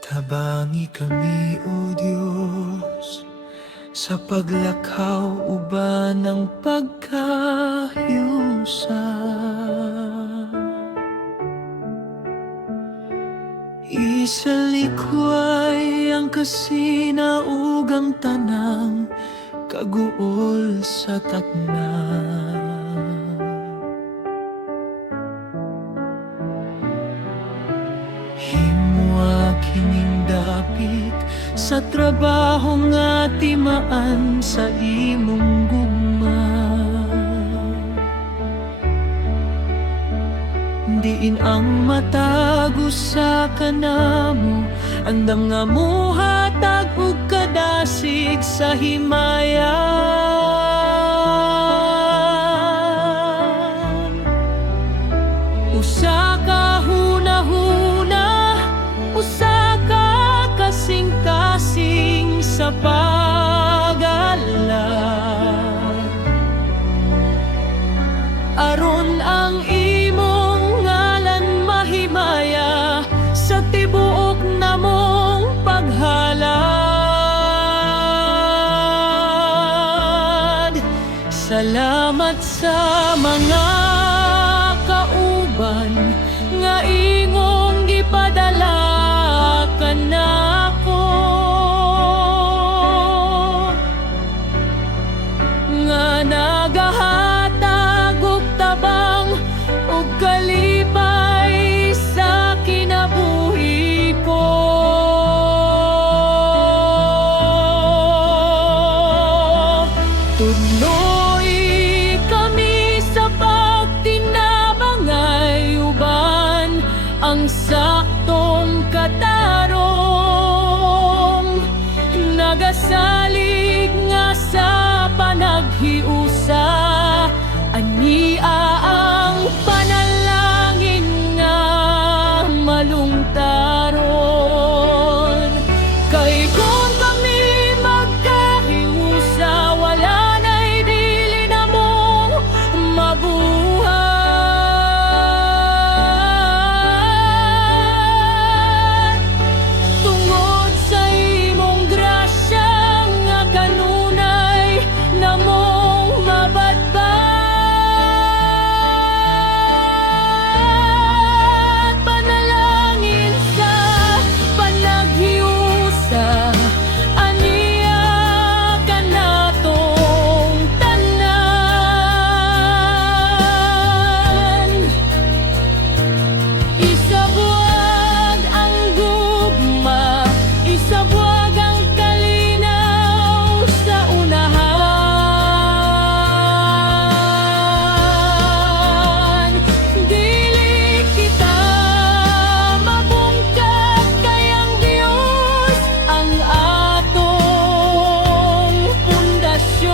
Tabangi kami, O Diyos, sa paglakaw uban ng pagkahiusa. Isalikway ang kasinaugang tanang kaguol sa takna. Himwa kining dapit sa trabaho nga timaan sa imong gugma. Diin ang matago sa kanamo, andam nga muhatag ug kadasig sa himayan. Usa ka hunahuna, usa ka kasing-kasing sa pag-alala. Aron ang imong ngalan mahimaya sa tibuok namong paghalad. Salamat sa mga kauban nga ingong gipadala kanako, nga nagahatag og tabang ug kalipay sa kinabuhi ko. Tudloy kami sa pagtinabangay uban ang saktong katarong, nagasalig nga sa panaghiusa. Ania ang panalangin nga malungtaron. Kay kung kami magkahiusa, wala na'y dili na mong mabuhat. Tungod sa imong grasya nga kanunay namong mabatbat. Panalangin sa panaghiusa, aniya ka natong tanan. Isabuag ang gugma, isabuag ang kalinaw sa unahan. Dili kita mabungkag kay ang Dios ang atong pundasyon.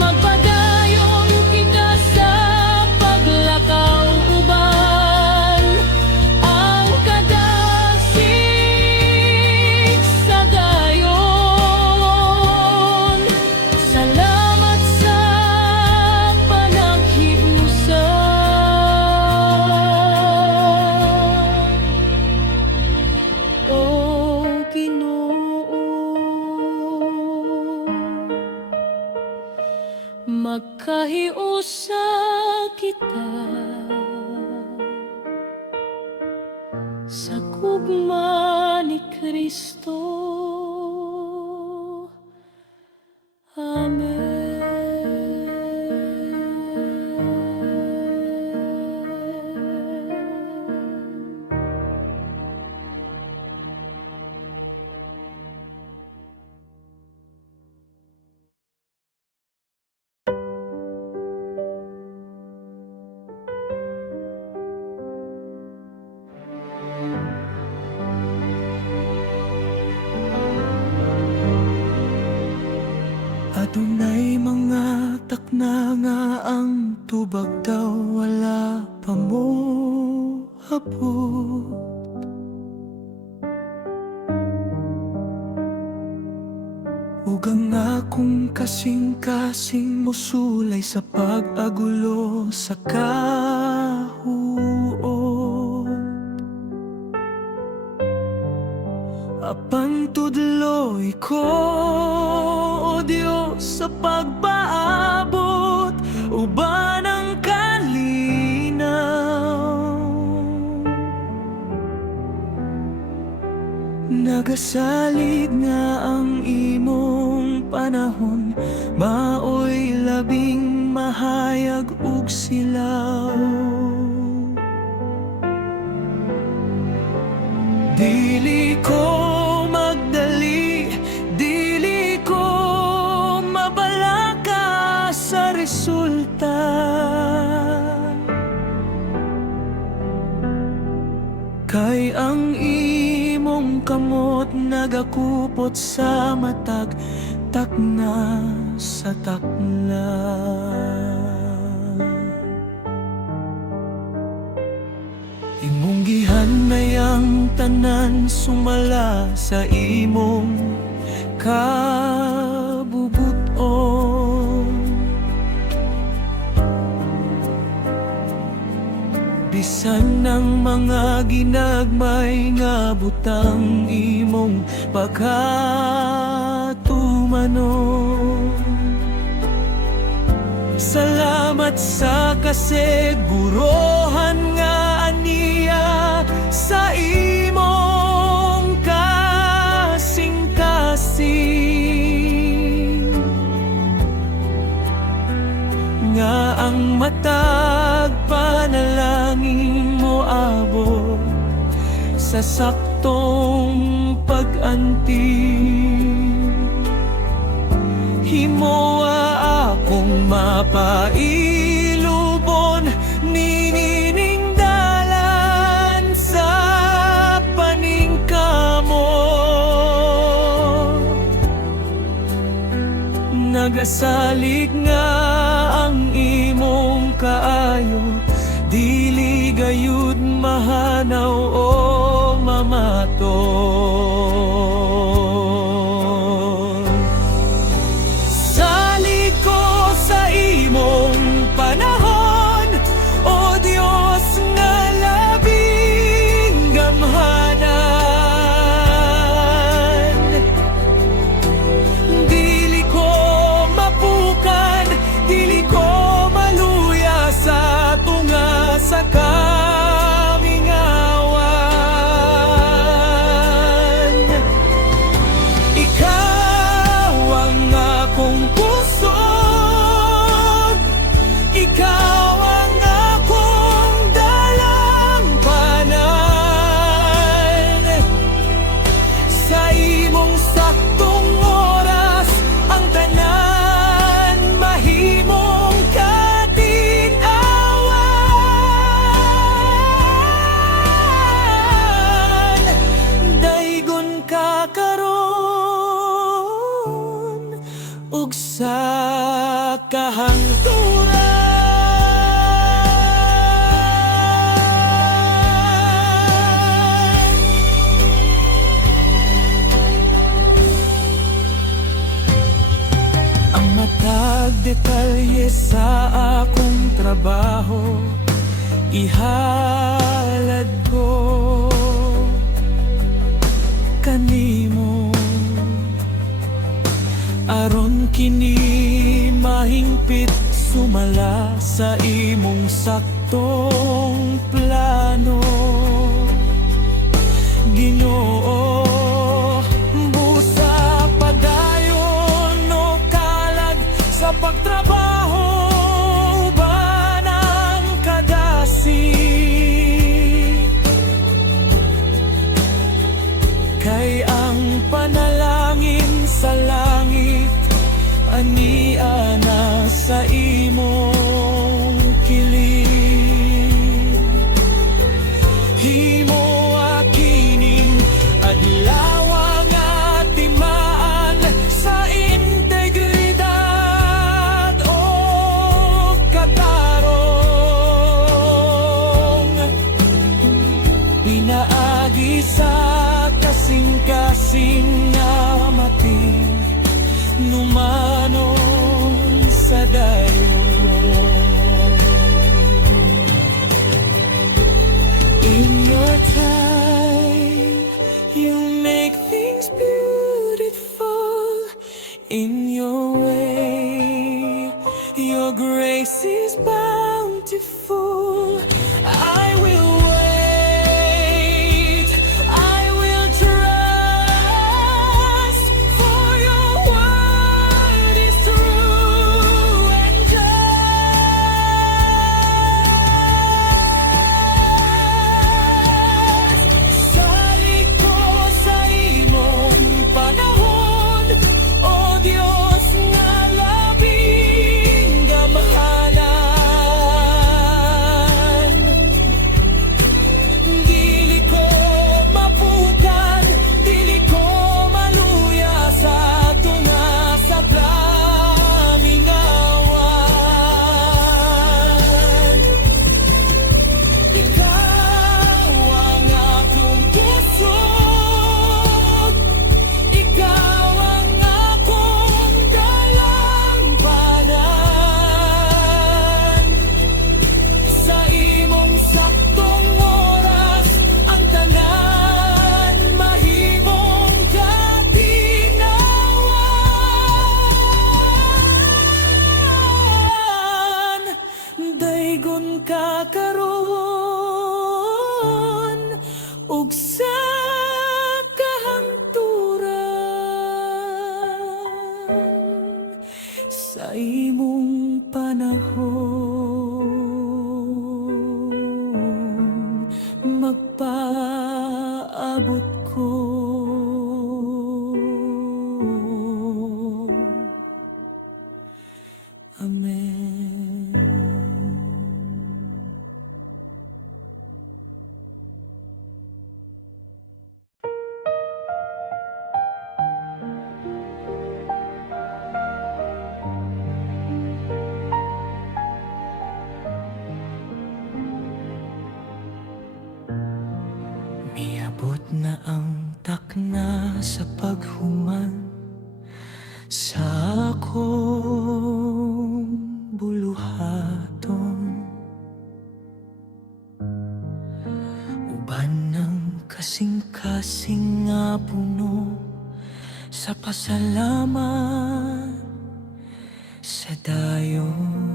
Magpadayon kita sa paglakaw uban ang kadasig sa gayon. Salamat sa panaghiusa. O Ginoo, magkahiusa kita sa gugma ni Kristo. Amen. Adunay mga takna nga ang tubag daw wala pa mo abot. Ugang akong kasing-kasing mosulay sa pag-agulo sa kahuot. Apan tudloy ko, o Diyos, sa pagpaabot uban ang kalinaw. Nagasalig nga ang imong panahon, maoy labing mahayag ug silaw. Dili ko magdali, dili ko mabalaka sa resulta. Kay ang imong kamot nagakupot sa matag, takna sa takla. Imong gihanay ang tanan, sumala sa imong kabubuton. Bisan ng mga ginagmay nga butang imong pagkatumanon. Salamat sa kasigurohan nga aniya sa imong kasing-kasing, nga ang matag panalangin mo abot sa saktong pag-anting. Himoa akong mapailubon, nininingdalan sa paningkamo. Nagasalig nga ang imong kaayo, dili gayud mahanaw o mamato. Salig ko sa imong panahon, o Diyos nga labing gamhanan. Dili ko mapukan, dili ko maluya sa tunga sa kamingawan. Ikaw ang akong pusod, ikaw ang akong dalampanan. Sa imong saktong oras, ang tanan mahimong katinawan. Daygon ka karon ug sa kahangturan. Ang matag detalye sa akong trabaho, ihalad ko kanimo. Aron kini mahingpit, sumala sa imong saktong plano. Ginoo, busa padayon no kalag sa pagtrabaho ba ng kadasi. Kay ang panalangin sa langit, ania na sa imong kiling. ug sa kahangturan sa imong panahon magpaabot ko. Amen. Miabot na ang takna sa paghuman sa akong buluhaton. Uban ng kasing-kasing nga puno sa pasalamat sa dayon.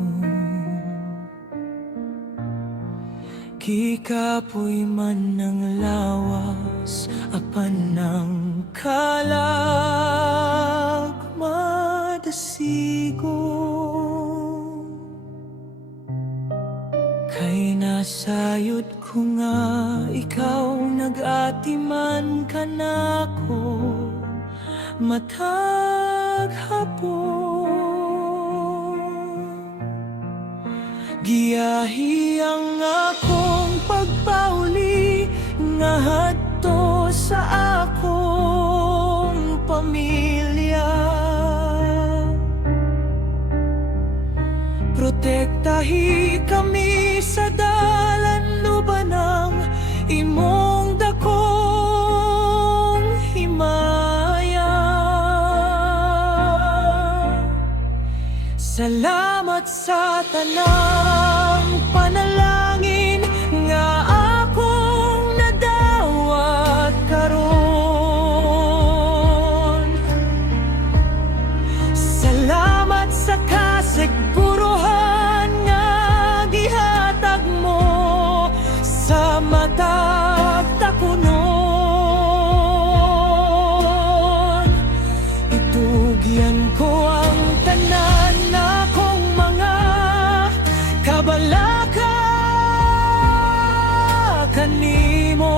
Kikapoy man ng lawas, apan ng kalag madasigon. Kay nasayod ko nga ikaw nag-atiman ka nako matag hapon. Giyahi ang akong pagpauli nga hadto sa akong pamilya. Protektahi kami sa dalan luban ng imong dakong himaya. Salamat sa tanang panalangin nga akong nadawat karon. Salamat sa kasigpuruhan nga gihatag mo sa matag takunon. Itugyan ko ang tanan na kong mga kabalaka kanimo,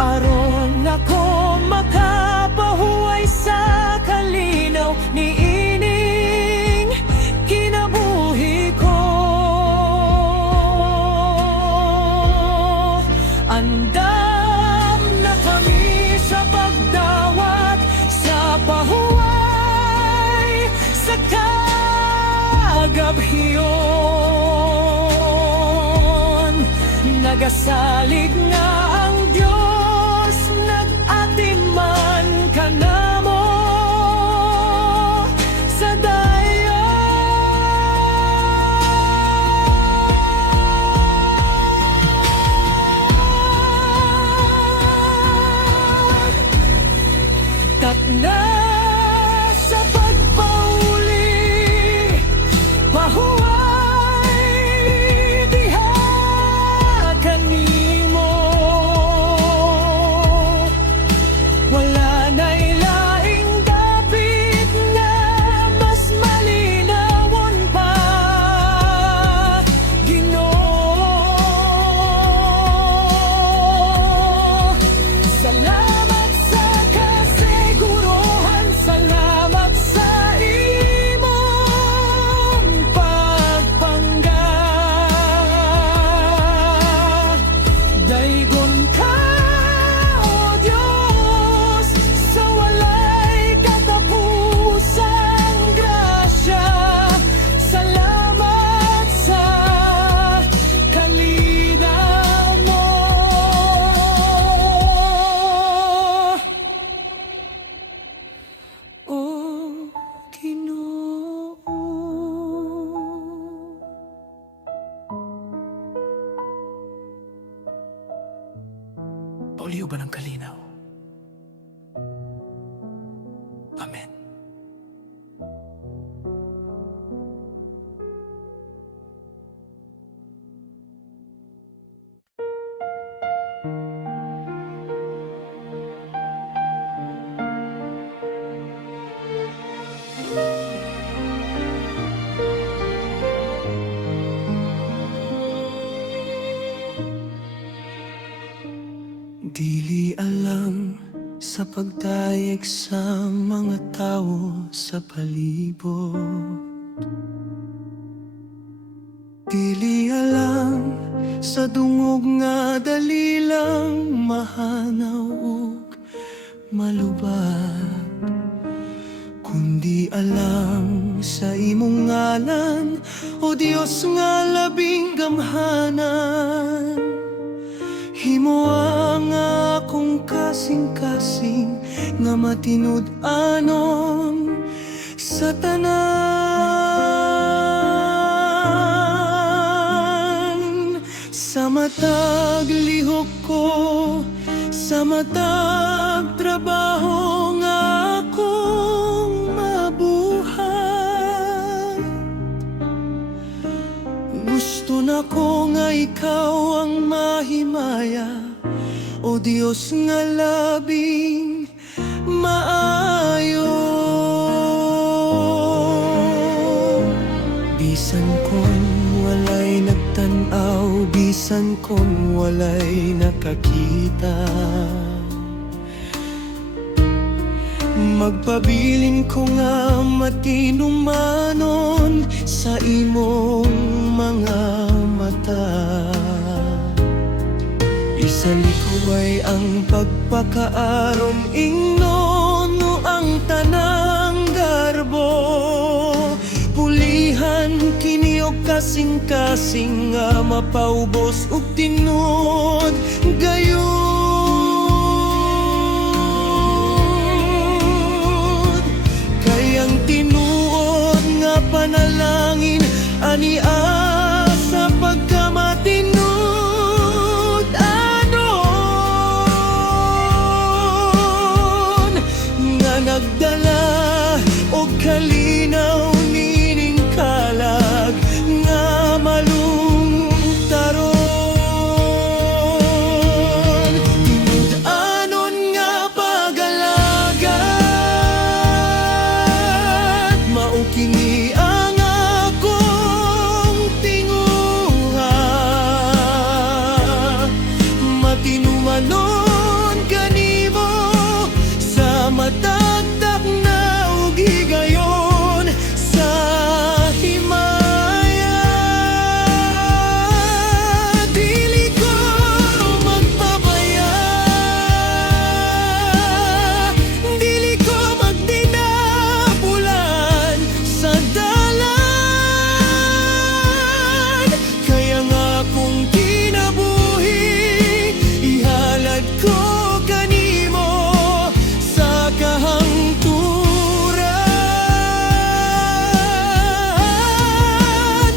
aron ako makapahuway sa kalinaw ni ining kinabuhi ko. Andam na kami sa pagdawat sa pahuway sa kagabhiyon. Nagasalig nga ang Diyos, nag-atiman ka namo sa dayon. Takna sa pagpauli, pahuway diha kanimo. Wala na'y laing dapit nga mas malinawon pa, Ginoo. Salamat sa kasiguruhan, salamat sa imong pagpangga. Daygon ka, O Diyos, sa walay katapusang grasya. Salamat sa kalinaw mo, O Ginoo. Pauliw ba ng kalinaw? Amen. Dili alam sa pagdayeg sa mga tao sa palibot. Dili alam sa dungog nga dali lang mahanaw ug malubad. Kundi alam sa imong ngalan, o Dios nga labing gamhanan. Himoa nga akong kasing-kasing nga matinud-anon sa tanan. Sa matag lihok ko, sa matag trabaho nga akong mabuhay. Gusto na ko nga ikaw ang mahimaya, o Diyos nga labing maayo. Bisan kon walay nagtanaw, bisan kon walay nakakita, magpabilin ko nga matinumanon sa imong mga mata. Isalikuway ang pagpakaaron, ingnono ang tanang garbo. Pulihan kiniog kasing-kasing nga mapaubos ug tinud gayud. Kayang tinuod nga panalangin ani sa pagkamatinud anon nga nagdala og kalinaw nining kalag nga malungtaron. Tinud-anon nga pag-alagad, mao kini ang akong tinguha. Matinumanon kanimo sa matagtak na ug higayon sa himaya. Dili ko magpapaya, dili ko magdinabulan sa dalan. Kaya nga kung kinabuhi, ihalad ko kanimo sa kahangturan.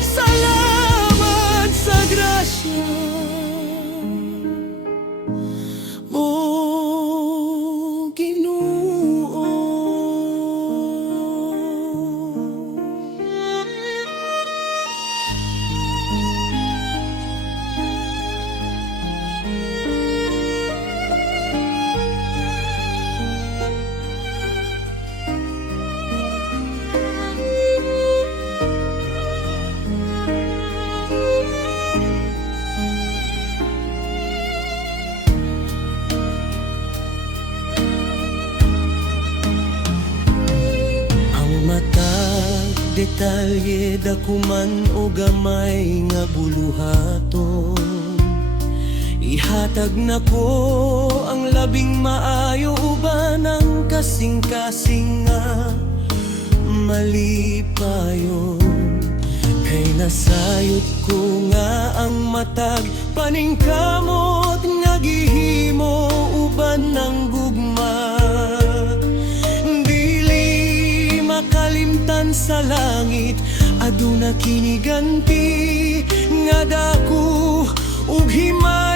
Salamat sa grasya mo, Ginoo. Ang matag detalye dakuman o gamay nga buluhaton, ihatag na ko ang labing maayo uban ang kasing-kasing nga malipayon. Kay nasayot ko nga ang matag paningkamot nga gihimo uban ng gugma. Dili makalimtan sa langit, aduna kini ganti nga dako ug himay